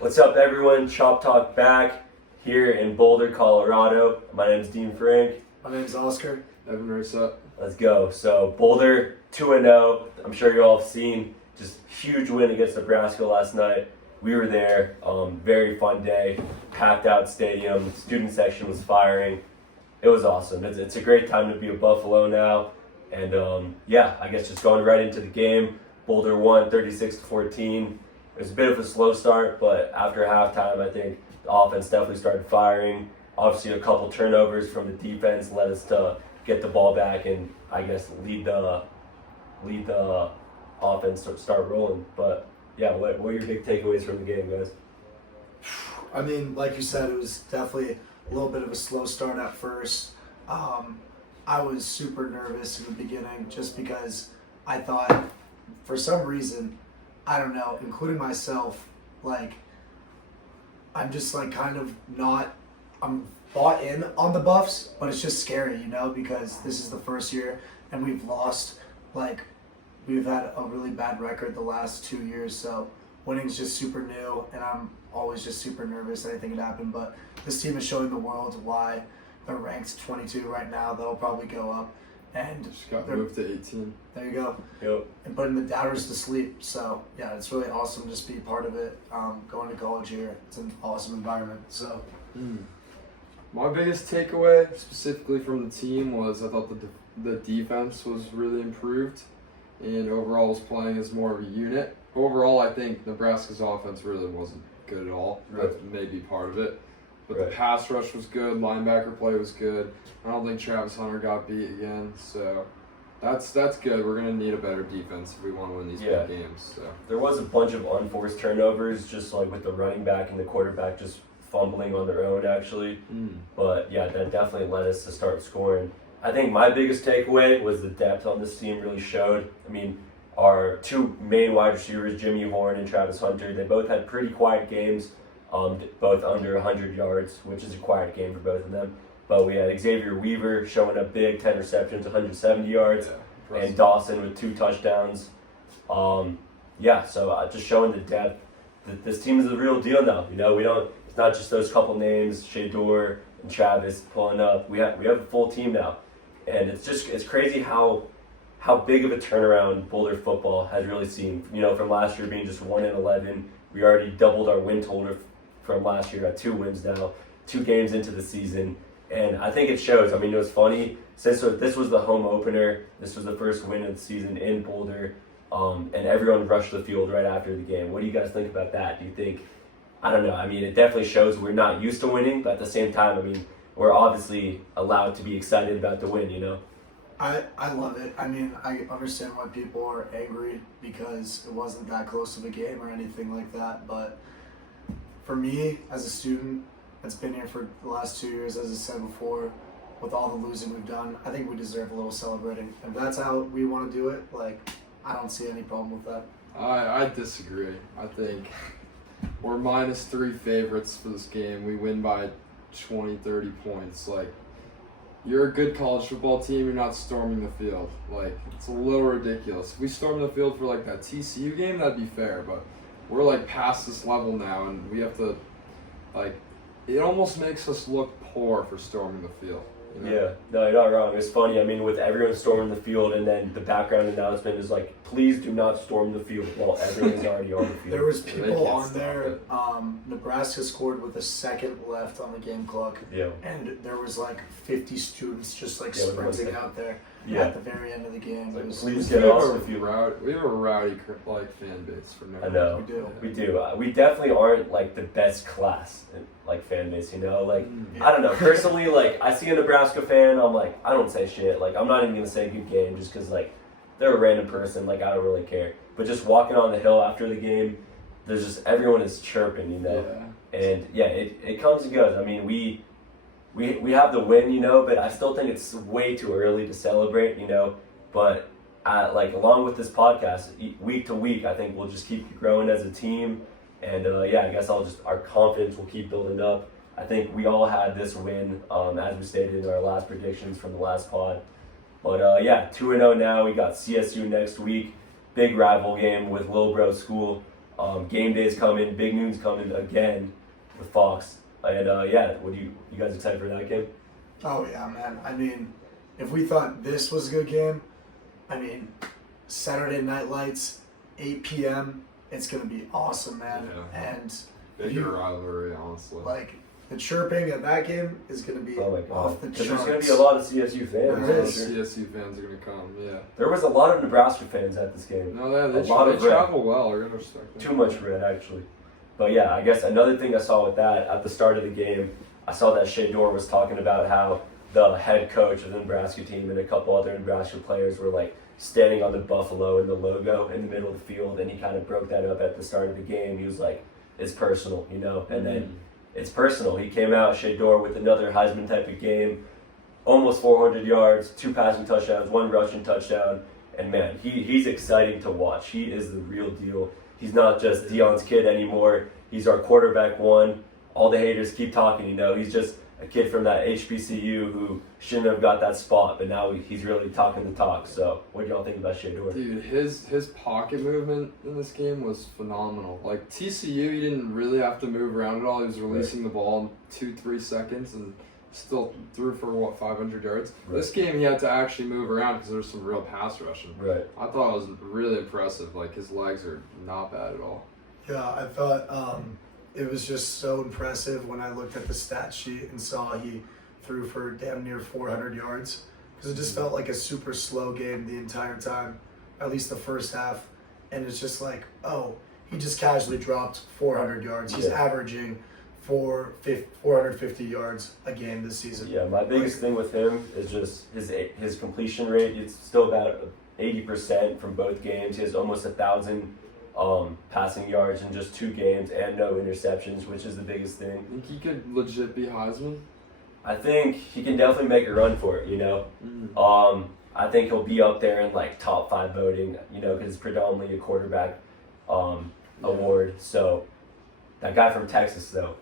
What's up, everyone? Chop Talk back here in Boulder, Colorado. My name is Dean Frank. My name is Oscar. Evan Marissa. Let's go. So Boulder 2-0. I'm sure you all have seen just huge win against Nebraska last night. We were there. Very fun day. Packed out stadium. Student section was firing. It was awesome. It's a great time to be a Buffalo now. And I guess just going right into the game. Boulder won 36-14. It was a bit of a slow start, but after halftime, I think the offense definitely started firing. Obviously, a couple turnovers from the defense led us to get the ball back and I guess lead the offense to start rolling. But yeah, what are your big takeaways from the game, guys? I mean, like you said, it was definitely a little bit of a slow start at first. I was super nervous in the beginning just because I thought, for some reason, I don't know, including myself, like, I'm just like kind of not, I'm bought in on the Buffs, but it's just scary, because this is the first year and we've lost, we've had a really bad record the last 2 years, so winning's just super new and I'm always just super nervous anything could happen, but this team is showing the world why they're ranked 22 right now. They'll probably go up. And just got moved to 18. There you go. Yep. And putting the doubters to sleep. So yeah, it's really awesome to just be part of it. Going to college here, it's an awesome environment. So. My biggest takeaway, specifically from the team, was I thought the defense was really improved, and overall was playing as more of a unit. Overall, I think Nebraska's offense really wasn't good at all. Right. That's maybe part of it. But Right. the pass rush was good, linebacker play was good. I don't think Travis Hunter got beat again, so that's good. We're gonna need a better defense if we want to win these big games. So There was a bunch of unforced turnovers, just like with the running back and the quarterback just fumbling on their own, actually. But yeah, that definitely led us to start scoring. I think my biggest takeaway was the depth on this team really showed. I mean, our two main wide receivers, Jimmy Horn and Travis Hunter, they both had pretty quiet games. Both under 100 yards, which is a quiet game for both of them. But we had Xavier Weaver showing up big, 10 receptions, 170 yards, and Dawson with 2 touchdowns. So just showing the depth. This team is the real deal now. It's not just those couple names, Shador and Travis pulling up. We have a full team now, and it's crazy how big of a turnaround Boulder football has really seen. From last year being just 1-11, we already doubled our win total from last year at 2 wins now, 2 games into the season. And I think it shows. I mean, it was funny. Since this was the home opener, this was the first win of the season in Boulder, and everyone rushed the field right after the game. What do you guys think about that? Do you think, I don't know, I mean, it definitely shows we're not used to winning, but at the same time, I mean, we're obviously allowed to be excited about the win, I love it. I mean, I understand why people are angry because it wasn't that close of a game or anything like that, but for me, as a student that's been here for the last 2 years, as I said before, with all the losing we've done, I think we deserve a little celebrating. If that's how we want to do it, I don't see any problem with that. I disagree. I think we're -3 favorites for this game. We win by 20, 30 points. You're a good college football team, you're not storming the field. It's a little ridiculous. If we storm the field for that TCU game, that'd be fair, but we're past this level now and we have to it almost makes us look poor for storming the field. Yeah, no, you're not wrong. It's funny. I mean, with everyone storming the field, and then the background announcement is please do not storm the field while everyone's already on the field. There was people on there. Nebraska scored with a second left on the game clock. Yeah. And there was 50 students just sprinting out there at the very end of the game. Please get off the field. We have a rowdy fan base for Nebraska. I know. We do. We definitely aren't the best class fan base. I don't know. Personally, I see a Nebraska fan, I'm I don't say shit. I'm not even gonna say good game just because they're a random person. I don't really care. But just walking on the hill after the game, there's just everyone is chirping, Yeah. And it comes and goes. I mean, we have the win, but I still think it's way too early to celebrate, But along with this podcast, week to week, I think we'll just keep growing as a team. And I guess our confidence will keep building up. I think we all had this win, as we stated in our last predictions from the last pod. But 2-0 now. We got CSU next week. Big rival game with Lil Bro School. Game Day's coming, Big Noon's coming again with Fox. And yeah, you guys excited for that game? Oh yeah, man. I mean, if we thought this was a good game, I mean, Saturday Night Lights, 8 p.m. It's gonna be awesome, man. Yeah. And Bigger rivalry, honestly. like the chirping at that game is gonna be off the charts. There's gonna be a lot of CSU fans. There is. CSU fans are gonna come. Yeah. There was a lot of Nebraska fans at this game. No, they lot of red. travel well. I gotta respect them. Too much red, actually. But yeah, I guess another thing I saw with that, at the start of the game, I saw that Shador was talking about how the head coach of the Nebraska team and a couple other Nebraska players were like standing on the buffalo and the logo in the middle of the field, and he kind of broke that up at the start of the game. He was like, it's personal, you know, and then it's personal. He came out, Shador, with another Heisman type of game, almost 400 yards, 2 passing touchdowns, 1 rushing touchdown, and man, he's exciting to watch. He is the real deal. He's not just Deion's kid anymore. He's our quarterback one. All the haters keep talking, you know. He's just a kid from that HBCU who shouldn't have got that spot, but now he's really talking the talk. So, what do y'all think about Shador? Dude, his pocket movement in this game was phenomenal. Like TCU, he didn't really have to move around at all. He was releasing the ball in 2-3 seconds and still threw for 500 yards. Right. This game, he had to actually move around because there was some real pass rushing. Right. I thought it was really impressive. Like his legs are not bad at all. Yeah, I thought it was just so impressive when I looked at the stat sheet and saw he threw for damn near 400 yards. Because it just felt like a super slow game the entire time, at least the first half. And it's just like, oh, he just casually dropped 400 yards. He's averaging 450 yards a game this season. Yeah, my biggest thing with him is just his completion rate. It's still about 80% from both games. He has almost 1,000 passing yards in just 2 games and no interceptions, which is the biggest thing. Think he could legit be Heisman? I think he can definitely make a run for it, you know. I think he'll be up there in like top 5 voting, you know, because it's predominantly a quarterback award. So that guy from Texas, though,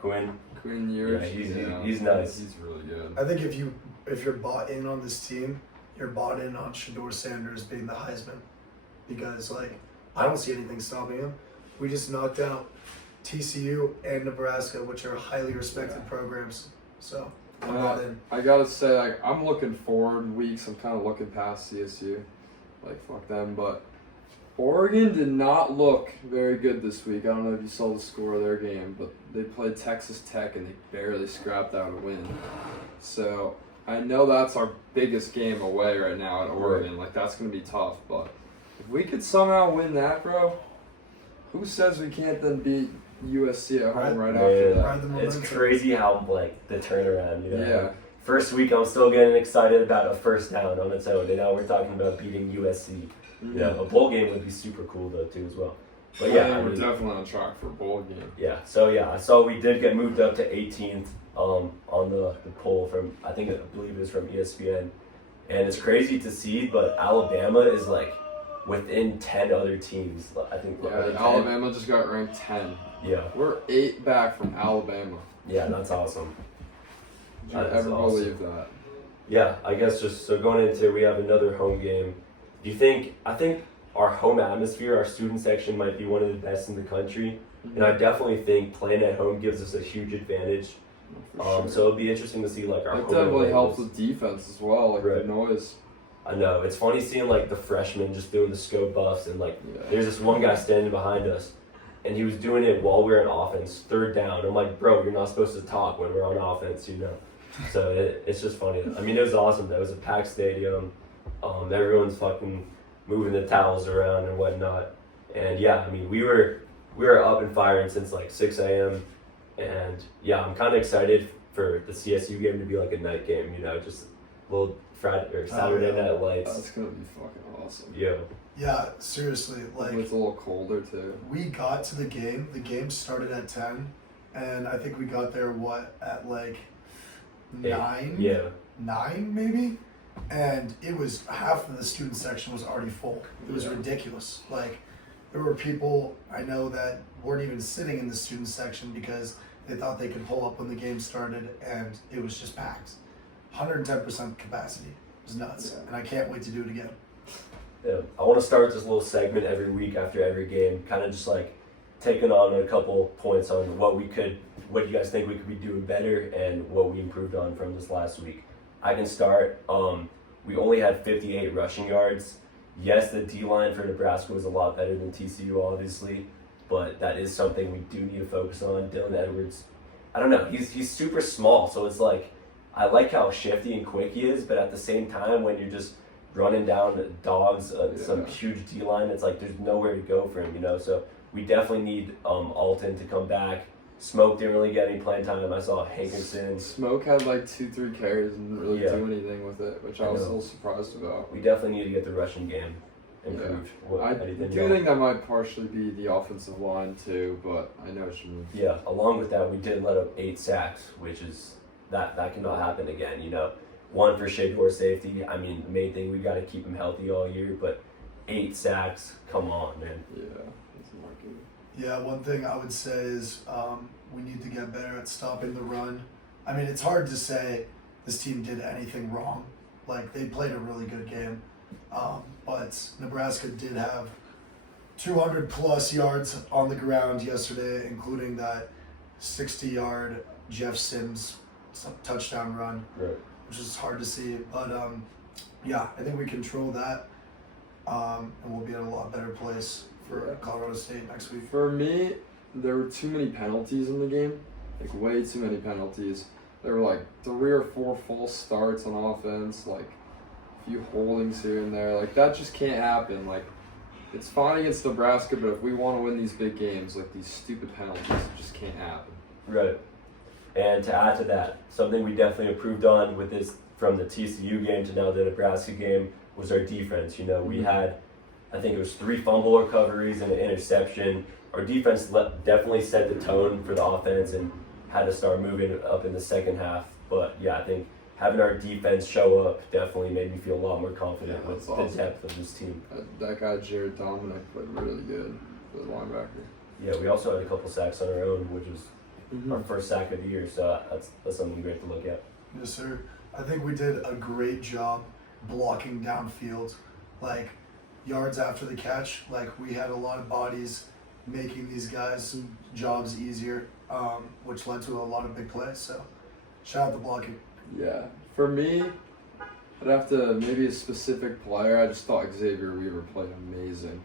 Quinn Ewers. Yeah, he's nice. He's really good. I think if you're bought in on this team, you're bought in on Shador Sanders being the Heisman, because like I don't see anything stopping him. We just knocked out TCU and Nebraska, which are highly respected programs. So I'm bought in. I gotta say, like, I'm looking forward weeks. I'm kind of looking past CSU. Like, fuck them. But Oregon did not look very good this week. I don't know if you saw the score of their game, but they played Texas Tech and they barely scrapped out a win. So I know that's our biggest game away right now at Oregon. Like, that's going to be tough. But if we could somehow win that, bro, who says we can't then beat USC at home right after that? It's crazy how, like, the turnaround, you know? Yeah. First week, I'm still getting excited about a first down on its own, and now we're talking about beating USC. Mm-hmm. Yeah, a bowl game would be super cool, though, too, as well. But yeah, yeah, we're definitely on track for a bowl game. Yeah, so yeah, I saw we did get moved up to 18th on the poll from, I believe it was from ESPN. And it's crazy to see, but Alabama is, like, within 10 other teams. I think. Yeah, Alabama just got ranked 10. Yeah. We're 8 back from Alabama. Yeah, that's awesome. Did you ever believe that? Yeah, I guess just so going into, we have another home game. Do you think, I think our home atmosphere, our student section might be one of the best in the country. Mm-hmm. And I definitely think playing at home gives us a huge advantage. Sure. So it'll be interesting to see like our it home definitely helps games. with defense as well, like the noise. I know. It's funny seeing like the freshmen just doing the scope buffs and like there's this one guy standing behind us and he was doing it while we were in offense, 3rd down. I'm like, bro, you're not supposed to talk when we're on offense, you know. So it's just funny. I mean, it was awesome. That was a packed stadium. Everyone's fucking moving the towels around and whatnot. And yeah, I mean, we were up and firing since like 6 a.m. And yeah, I'm kind of excited for the CSU game to be like a night game, you know, just a little Friday or Saturday Night Lights. That's gonna be fucking awesome. Yeah. Yeah, seriously, like it's a little colder too. We got to the game. The game started at 10, and I think we got there at like 9? Yeah. 9 maybe? And it was half of the student section was already full. It was ridiculous. Like there were people I know that weren't even sitting in the student section because they thought they could pull up when the game started, and it was just packed. 110% capacity. It was nuts, and I can't wait to do it again. Yeah. I want to start this little segment every week after every game, kind of just like taking on a couple points on what you guys think we could be doing better and what we improved on from this last week. I can start. We only had 58 rushing yards. Yes, the D-line for Nebraska was a lot better than TCU, obviously, but that is something we do need to focus on. Dylan Edwards, I don't know, he's super small, so it's like, I like how shifty and quick he is, but at the same time, when you're just running down dogs, some huge D-line, it's like there's nowhere to go for him, you know? So we definitely need Alton to come back. Smoke didn't really get any playing time. I saw Hankerson. Smoke had like 2-3 carries and didn't really do anything with it, which I was a little surprised about. We definitely need to get the rushing game improved. I do think that might partially be the offensive line too, but I know what you mean. Yeah, along with that, we did let up 8 sacks, which is, that cannot happen again, you know. 1 for Shador safety. I mean, the main thing, we got to keep him healthy all year, but 8 sacks, come on, man. Yeah, that's not good. Yeah, one thing I would say is we need to get better at stopping the run. I mean, it's hard to say this team did anything wrong. Like, they played a really good game. But Nebraska did have 200-plus yards on the ground yesterday, including that 60-yard Jeff Sims touchdown run, Right. which is hard to see. But, yeah, I think we control that, and we'll be in a lot better place for Colorado State next week. For me, there were too many penalties in the game, like way too many penalties. There were like 3 or 4 false starts on offense, like a few holdings here and there. Like that just can't happen. Like it's fine against Nebraska, but if we want to win these big games, like these stupid penalties, it just can't happen. Right. And to add to that, something we definitely improved on with this from the TCU game to now the Nebraska game was our defense. You know, we had, I think it was 3 fumble recoveries and an interception. Our defense definitely set the tone for the offense and had to start moving up in the second half. But yeah, I think having our defense show up definitely made me feel a lot more confident with the depth of this team. That guy Jared Dominic played really good for the linebacker. Yeah, we also had a couple sacks on our own, which was our first sack of the year, so that's something great to look at. Yes, sir. I think we did a great job blocking downfield. Like, yards after the catch, like, we had a lot of bodies making these guys' jobs easier, which led to a lot of big plays. So, shout out to blocking. Yeah. For me, I'd have to, maybe a specific player. I just thought Xavier Weaver played amazing.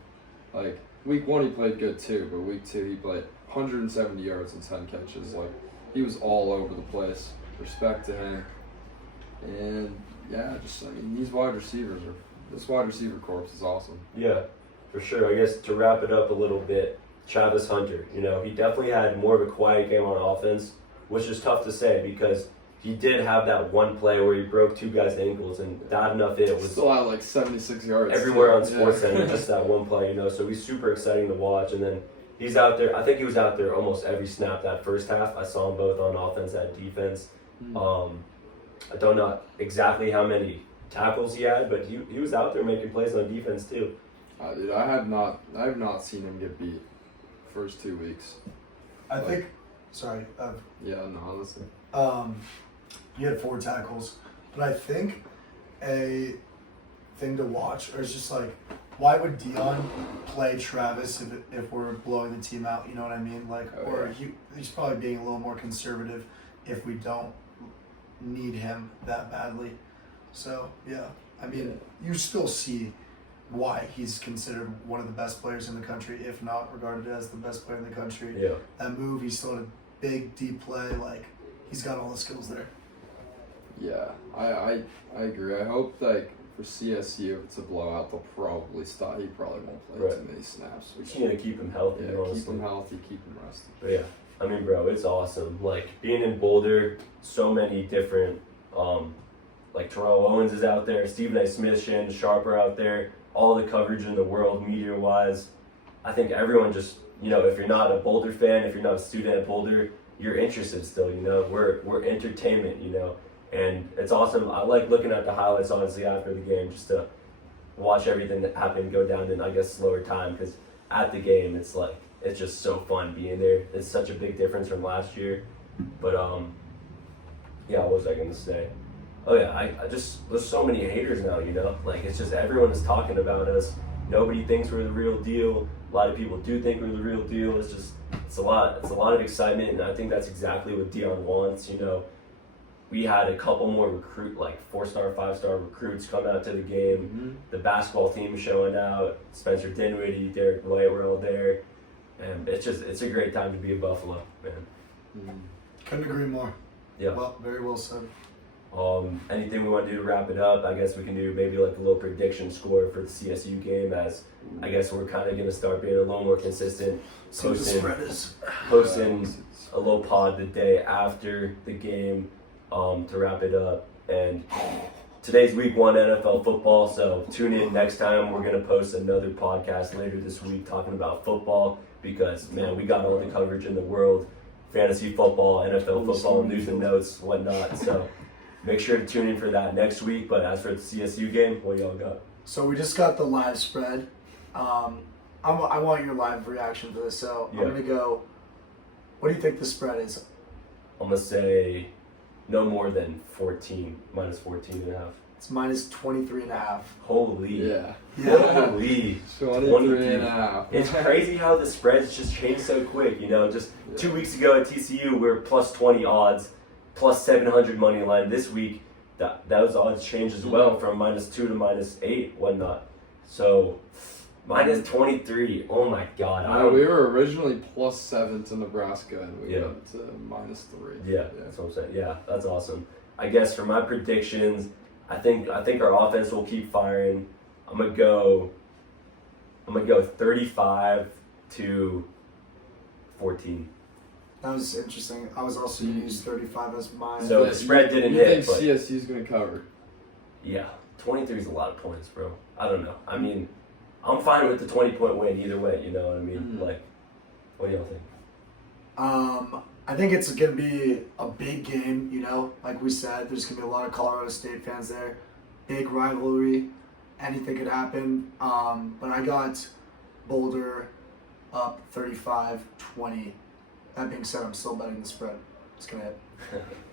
Like, week 1 he played good too, but week 2 he played 170 yards and 10 catches. Like, he was all over the place. Respect to him. And, yeah, just, I mean, this wide receiver corps is awesome. Yeah, for sure. I guess to wrap it up a little bit, Travis Hunter, you know, he definitely had more of a quiet game on offense, which is tough to say because he did have that one play where he broke 2 guys' ankles, and that enough it was still had like 76 yards everywhere on SportsCenter, just that one play, you know. So he's super exciting to watch, and then he's out there. I think he was out there almost every snap that first half. I saw him both on offense and defense. I don't know exactly how many tackles he had, but he was out there making plays on defense too. Dude, I have not seen him get beat first 2 weeks. I think, sorry. Yeah, no, listen. He had 4 tackles, but I think a thing to watch is just like, why would Dion play Travis if we're blowing the team out? You know what I mean? Like, he's probably being a little more conservative if we don't need him that badly. So yeah, I mean, you still see why he's considered one of the best players in the country, if not regarded as the best player in the country. Yeah. That move, he still had a big deep play. Like, he's got all the skills there. Yeah, I agree. I hope, like, for CSU, if it's a blowout, they'll probably stop. He probably won't play too many snaps. We just need to keep him healthy. Yeah, keep him healthy, keep him rested. But yeah, I mean, bro, it's awesome. Like, being in Boulder, so many different, like, Terrell Owens is out there, Stephen A. Smith, Shannon Sharp are out there, all the coverage in the world, media-wise. I think everyone just, you know, if you're not a Boulder fan, if you're not a student at Boulder, you're interested still, you know. We're entertainment, you know. And it's awesome. I like looking at the highlights, honestly, after the game, just to watch everything that happened go down in, I guess, slower time. Because at the game, it's like, it's just so fun being there. It's such a big difference from last year. But, yeah, what was I going to say? Oh yeah, I just there's so many haters now, like it's just everyone is talking about us. Nobody thinks we're the real deal. A lot of people do think we're the real deal. It's a lot of excitement, and I think that's exactly what Dion wants. We had a couple more like 4-star, 5-star recruits come out to the game. Mm-hmm. The basketball team showing out. Spencer Dinwiddie, Derek White were all there, and it's a great time to be a Buffalo, man. Mm. Couldn't agree more. Yeah. Well, very well said. Anything we want to do to wrap it up? I guess we can do maybe like a little prediction score for the CSU game, as I guess we're kind of going to start being a little more consistent. See what the spread is. Posting a little pod the day after the game to wrap it up. And today's week 1 NFL football, so tune in next time. We're going to post another podcast later this week talking about football because, man, we got all the coverage in the world. Fantasy football, NFL football, news and notes, whatnot. So make sure to tune in for that next week. But as for the CSU game, what y'all got? So we just got the live spread. I want your live reaction to this. So Yeah. I'm going to go, what do you think the spread is? I'm going to say no more than 14, minus 14 and a half. It's minus 23.5. Holy. Yeah. Holy. 23.5. It's crazy how the spreads just change so quick. Just 2 weeks ago at TCU, we were plus 20 odds, plus 700 money line. This week, those odds changed as well from minus 2 to minus 8, whatnot. So, minus 23. Oh my God. We were originally plus 7 to Nebraska, and we went to minus 3. Yeah, that's what I'm saying. Yeah, that's awesome. I guess for my predictions, I think our offense will keep firing. I'm gonna go 35 to 14. That was interesting. I was also going to use 35 as mine. So the spread didn't you hit, think but CSU's going to cover? yeah, 23 is a lot of points, bro. I don't know. I mean, I'm fine with the 20-point win either way. You know what I mean? Mm-hmm. Like, what do y'all think? I think it's going to be a big game, like we said. There's going to be a lot of Colorado State fans there. Big rivalry. Anything could happen. But I got Boulder up 35-20. That being said, I'm still betting the spread. It's going to hit.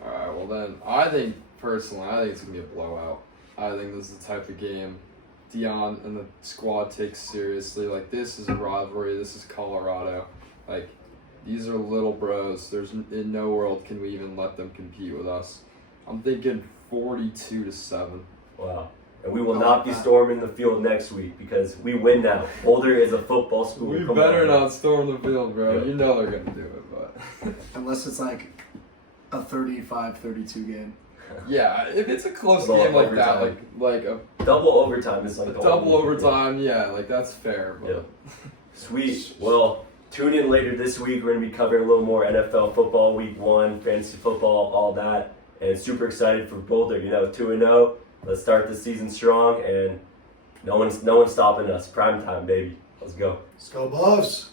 Alright, well then, I think it's going to be a blowout. I think this is the type of game Dion and the squad takes seriously. Like, this is a rivalry. This is Colorado. Like, these are little bros. There's in no world can we even let them compete with us. I'm thinking 42-7. Wow. And we will not be storming the field next week because we win now. Boulder is a football school. We Come better on. not storm the field, bro. Yeah. You know they're going to do it, but... Unless it's like a 35-32 game. Yeah, if it's a close Double game like that, overtime. like a Double overtime is like the double only- overtime, yeah, like that's fair. But Yeah. Sweet. Well, tune in later this week. We're going to be covering a little more NFL football, week 1, fantasy football, all that. And super excited for Boulder. 2-0. Let's start the season strong, and no one's stopping us. Prime time, baby. Let's go. Let's go, Buffs.